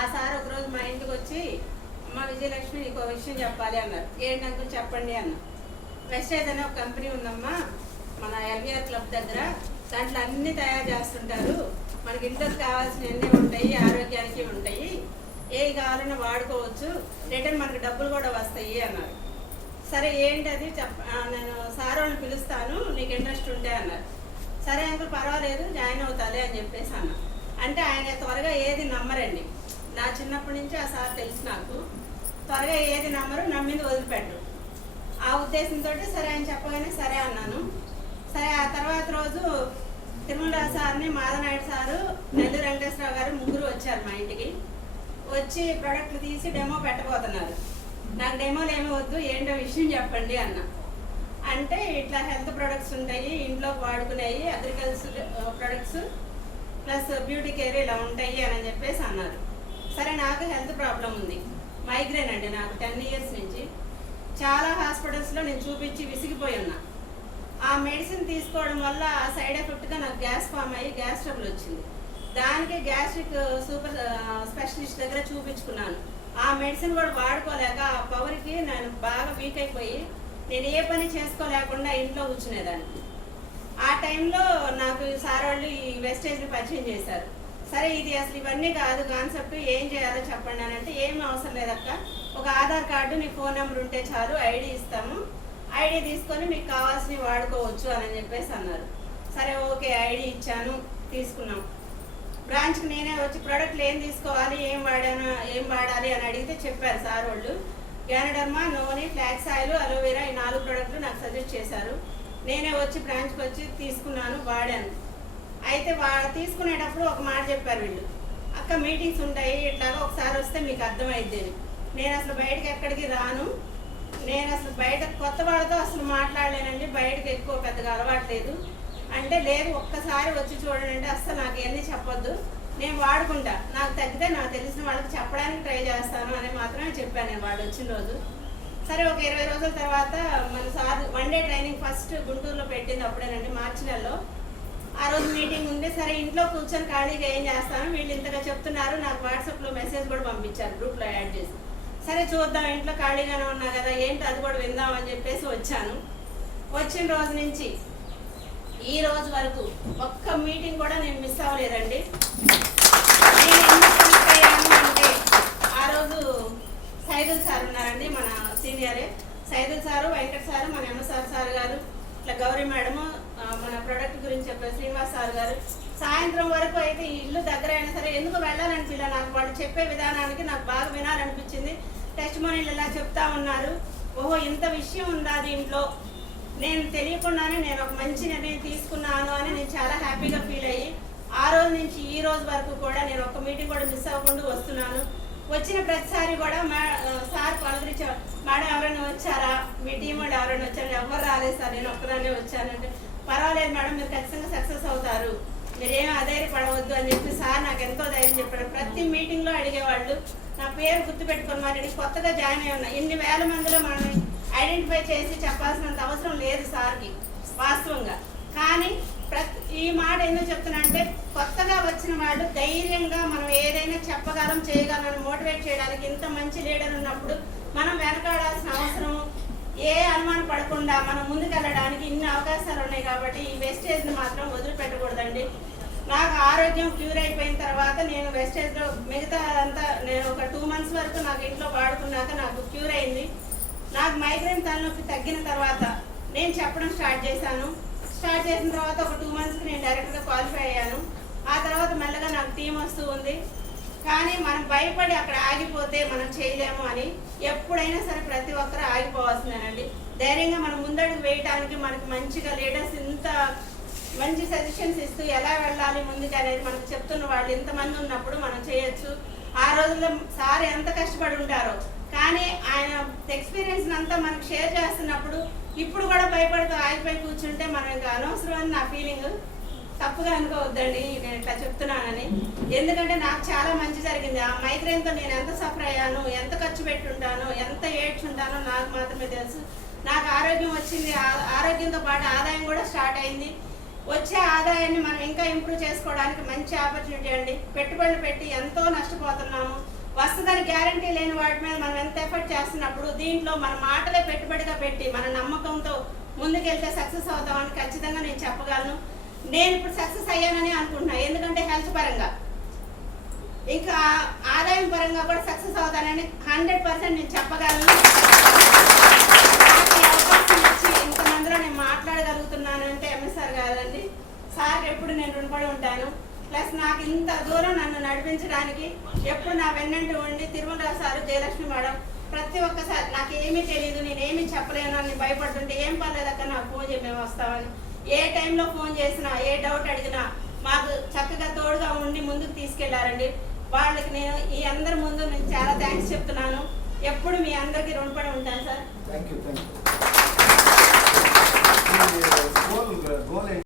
ఆ సార్ ఒకరోజు మా ఇంటికి వచ్చి అమ్మ విజయలక్ష్మి నీకు ఒక విషయం చెప్పాలి అన్నారు. ఏంటి అంకుల్ చెప్పండి అన్న వెస్టేజ్ అనే ఒక కంపెనీ ఉందమ్మా మన ఎల్విఆర్ క్లబ్ దగ్గర. దాంట్లో అన్ని తయారు చేస్తుంటారు. మనకి ఇంట్లోకి కావాల్సిన అన్నీ ఉంటాయి ఆరోగ్యానికి ఉంటాయి. ఏవి కావాలన్నా వాడుకోవచ్చు. రిటర్న్ మనకు డబ్బులు కూడా వస్తాయి అన్నారు. సరే ఏంటి అది? చెప్ప నేను సార్ వాళ్ళని పిలుస్తాను నీకు ఇంట్రెస్ట్ ఉంటే అన్నారు. సరే అంకుల్ పర్వాలేదు జాయిన్ అవుతాలే అని చెప్పేసి అన్న అంటే ఆయన త్వరగా ఏది నమ్మరండి. నా చిన్నప్పటి నుంచి ఆ సార్ తెలుసు నాకు. త్వరగా ఏది నమ్మరు నమ్మింది వదిలిపెట్టరు. ఆ ఉద్దేశంతో సరే ఆయన చెప్పగానే సరే అన్నాను. సరే ఆ తర్వాత రోజు తిరుమల సార్ని మాధనాయుడు సారు నెల్లూరు వెంకటేశ్వరరావు గారు ముగ్గురు వచ్చారు మా ఇంటికి. వచ్చి ప్రొడక్ట్లు తీసి డెమో పెట్టబోతున్నారు. నాకు డెమోలు ఏమి వద్దు ఏంటో విషయం చెప్పండి అన్న. అంటే ఇట్లా హెల్త్ ప్రొడక్ట్స్ ఉంటాయి ఇంట్లో వాడుకునేవి agriculture products plus beauty care ఇలా ఉంటాయి అని చెప్పేసి అన్నారు. సరే నాకు హెల్త్ ప్రాబ్లం ఉంది. మైగ్రేన్ అండి నాకు టెన్ ఇయర్స్ నుంచి. చాలా హాస్పిటల్స్లో నేను చూపించి విసిగిపోయి ఉన్నా ఆ మెడిసిన్ తీసుకోవడం వల్ల ఆ సైడ్ ఎఫెక్ట్గా నాకు గ్యాస్ ఫామ్ అయ్యి గ్యాస్ ట్రబుల్ వచ్చింది. దానికి గ్యాస్ట్రిక్ సూపర్ స్పెషలిస్ట్ దగ్గర చూపించుకున్నాను. ఆ మెడిసిన్ కూడా వాడుకోలేక ఆ పవర్కి నేను బాగా వీక్ అయిపోయి నేను ఏ పని చేసుకోలేకుండా ఇంట్లో కూర్చునేదాన్ని. ఆ టైంలో నాకు సార్ వాళ్ళు ఈ వెస్టేజ్ని పరిచయం చేశారు. సరే ఇది అసలు ఇవన్నీ కాదు కాన్సెప్ట్ ఏం చేయాలో చెప్పండి అని అంటే ఏం అవసరం లేదక్క. ఒక ఆధార్ కార్డు నీ ఫోన్ నెంబర్ ఉంటే చాలు ఐడి ఇస్తాము. ఐడి తీసుకొని మీకు కావాల్సినవి వాడుకోవచ్చు అని చెప్పేసి అన్నారు. సరే ఓకే ఐడి ఇచ్చాను తీసుకున్నాం. బ్రాంచ్కి నేనే వచ్చి ప్రోడక్ట్లు ఏం తీసుకోవాలి ఏం వాడాను ఏం వాడాలి అని అడిగితే చెప్పారు సార్ వాళ్ళు. గ్యానడర్మా నూనె ఫ్లాక్స్ ఆయిల్ అలోవెరా ఈ నాలుగు ప్రోడక్ట్లు నాకు సజెస్ట్ చేశారు. నేనే వచ్చి బ్రాంచ్కి వచ్చి తీసుకున్నాను వాడాను. అయితే వా తీసుకునేటప్పుడు ఒక మాట చెప్పారు వీళ్ళు. అక్క మీటింగ్స్ ఉంటాయి ఇట్లాగా ఒకసారి వస్తే మీకు అర్థమైద్ది అని. నేను అసలు బయటకు ఎక్కడికి రాను. నేను అసలు బయట కొత్త వాళ్ళతో అసలు మాట్లాడలేనండి. బయటకు ఎక్కువ పెద్దగా అలవాట్లేదు అంటే లేదు ఒక్కసారి వచ్చి చూడండి అసలు నాకు ఇవన్నీ చెప్పొద్దు. నేను వాడుకుంటా. నాకు తగ్గితే నాకు తెలిసిన వాళ్ళకి చెప్పడానికి ట్రై చేస్తాను అని మాత్రమే చెప్పాను నేను వాడు వచ్చిన రోజు. సరే ఒక ఇరవై రోజుల తర్వాత మన sir one day training first గుంటూరులో పెట్టింది అప్పుడేనండి మార్చి నెలలో. ఆ రోజు మీటింగ్ ఉంది సరే ఇంట్లో కూర్చొని ఖాళీగా ఏం చేస్తాను? వీళ్ళు ఇంతగా చెప్తున్నారు. నాకు వాట్సాప్లో మెసేజ్ కూడా పంపించారు. గ్రూప్లో యాడ్ చేసి. సరే చూద్దాం ఇంట్లో ఖాళీగానే ఉన్నా కదా ఏంటి అది కూడా విందాం అని చెప్పేసి వచ్చాను. వచ్చిన రోజు నుంచి ఈ రోజు వరకు ఒక్క మీటింగ్ కూడా నేను మిస్ అవ్వలేదండి. నేను ఎందుకు మిస్ అయ్యాను అంటే ఆ రోజు సైదుల్ సార్ ఉన్నారండి మన సీనియరే సైదుల్ సారు వెంకట సారు మన ఎంఎస్ఆర్ సార్ గారు ఇట్లా గౌరీ మేడము ఆ, మన ప్రొడక్ట్ గురించి చెప్పే శ్రీనివాస్ సార్ గారు సాయంత్రం వరకు అయితే ఈ ఇల్లు దగ్గర అయినా సరే ఎందుకు వెళ్ళాలనిపించలే నాకు వాళ్ళు చెప్పే విధానానికి నాకు బాగా వినాలనిపించింది. టెస్ట్ మనీలు ఇలా చెప్తా ఉన్నారు. ఓహో ఇంత విషయం ఉందా దీంట్లో? నేను తెలియకుండానే నేను ఒక మంచి నిర్ణయం తీసుకున్నాను అని నేను చాలా హ్యాపీగా ఫీల్ అయ్యి ఆ రోజు నుంచి ఈ రోజు వరకు కూడా నేను ఒక మీటింగ్ కూడా మిస్ అవ్వకుండా వస్తున్నాను. వచ్చిన ప్రతిసారి కూడా మా సార్ పలకరించారు మేడం ఎవరైనా వచ్చారా? మీ టీం వాళ్ళు ఎవరైనా వచ్చారు? ఎవరు రాలేదు సార్? నేను ఒక్కదాన్నే వచ్చానంటే. పర్వాలేదు మేడం మీరు ఖచ్చితంగా సక్సెస్ అవుతారు. మీరేం అధైర్యపడవద్దు అని చెప్పి సార్ నాకు ఎంతో ధైర్యం చెప్పాడు ప్రతి మీటింగ్లో అడిగేవాళ్ళు నా పేరు గుర్తుపెట్టుకొని మరి కొత్తగా జాయిన్ అయి ఉన్నా. ఇన్ని వేల మందిలో మనం ఐడెంటిఫై చేసి చెప్పాల్సినంత అవసరం లేదు సార్కి వాస్తవంగా. కానీ ప్రతి ఈ మాట ఎందుకు చెప్తున్నా అంటే కొత్తగా వచ్చిన వాళ్ళు ధైర్యంగా మనం ఏదైనా చెప్పగలం చేయగలం మోటివేట్ చేయడానికి ఇంత మంచి లీడర్ ఉన్నప్పుడు మనం వెనకాడాల్సిన అవసరం ఏ అనుమానం పడకుండా మనం ముందుకెళ్ళడానికి ఇన్ని అవకాశాలు ఉన్నాయి కాబట్టి ఈ వేస్టేజ్ని మాత్రం వదిలిపెట్టకూడదండి నాకు ఆరోగ్యం క్యూర్ అయిపోయిన తర్వాత నేను వెస్టేజ్లో మిగతా అంతా నేను ఒక టూ మంత్స్ వరకు నాకు ఇంట్లో వాడుకున్నాక నాకు క్యూర్ అయింది. నాకు మైగ్రేన్ తలనొప్పి తగ్గిన తర్వాత నేను చెప్పడం స్టార్ట్ చేశాను. స్టార్ట్ చేసిన తర్వాత ఒక టూ మంత్స్కి నేను డైరెక్ట్గా క్వాలిఫై అయ్యాను. ఆ తర్వాత మెల్లగా నాకు టీం వస్తూ ఉంది. కానీ మనం భయపడి అక్కడ ఆగిపోతే మనం చేయలేము అని ఎప్పుడైనా సరే ప్రతి ఒక్కరు ఆగిపోవాల్సిందేనండి. ధైర్యంగా మనం ముందడుగు వేయటానికి మనకి మంచిగా లీడర్స్ ఇంత మంచి సజెషన్స్ ఇస్తూ ఎలా వెళ్ళాలి ముందుకు అనేది మనకు చెప్తున్న వాళ్ళు ఇంతమంది ఉన్నప్పుడు మనం చేయొచ్చు. ఆ రోజుల్లో సార్ ఎంత కష్టపడి ఉంటారో. కానీ ఆయన ఎక్స్పీరియన్స్ అంతా మనకు షేర్ చేస్తున్నప్పుడు ఇప్పుడు కూడా భయపడుతూ ఆగిపోయి కూర్చుంటే మనం ఇంకా అనవసరం అని నా ఫీలింగ్ తప్పుగా అనుకోవద్దండి నేను ఇట్లా చెప్తున్నానని. ఎందుకంటే నాకు చాలా మంచి జరిగింది. ఆ మైగ్రేన్తో నేను ఎంత సఫర్ అయ్యాను ఎంత ఖర్చు పెట్టుంటాను ఎంత ఏడ్చుంటానో నాకు మాత్రమే తెలుసు. నాకు ఆరోగ్యం వచ్చింది ఆ- ఆరోగ్యంతో పాటు ఆదాయం కూడా స్టార్ట్ అయింది. వచ్చే ఆదాయాన్ని మనం ఇంకా ఇంప్రూవ్ చేసుకోవడానికి మంచి ఆపర్చునిటీ అండి. పెట్టుబడులు పెట్టి ఎంతో నష్టపోతున్నాము. వస్తుందని గ్యారంటీ లేని వాటి మీద మనం ఎంత ఎఫర్ట్ చేస్తున్నప్పుడు దీంట్లో మన మాటలే పెట్టుబడిగా పెట్టి మన నమ్మకంతో ముందుకెళ్తే సక్సెస్ అవుతామని ఖచ్చితంగా నేను చెప్పగలను. నేను ఇప్పుడు సక్సెస్ అయ్యానని అనుకుంటున్నాను ఎందుకంటే హెల్త్ పరంగా. ఇంకా ఆదాయం పరంగా కూడా సక్సెస్ అవుతానని హండ్రెడ్ పర్సెంట్ నేను చెప్పగలను నాకు ఈ అవకాశం ఇచ్చి ఇంతమందిలో నేను మాట్లాడగలుగుతున్నాను అంటే ఎంఎస్ఆర్ గారండి సార్ ఎప్పుడు నేను రుణపడి ఉంటాను. ప్లస్ నాకు ఇంత దూరం నన్ను నడిపించడానికి ఎప్పుడు నా వెన్నంటి ఉండి తిరుమల సారు జయలక్ష్మి మేడం ప్రతి ఒక్కసారి నాకు ఏమీ తెలియదు నేను చెప్పలేను అని భయపడుతుంటే ఏం పర్లేదు అక్క నాకు ఫోన్ చేసి మేము వస్తామని. ఏ టైంలో ఫోన్ చేసినా ఏ డౌట్ అడిగినా మాకు చక్కగా తోడుగా ఉండి ముందుకు తీసుకెళ్ళారండి. వాళ్ళకి నేను ఈ అందరి ముందు నేను చాలా థ్యాంక్స్ చెప్తున్నాను. ఎప్పుడు మీ అందరికీ రుణపడి ఉంటాను sir. Thank you thank you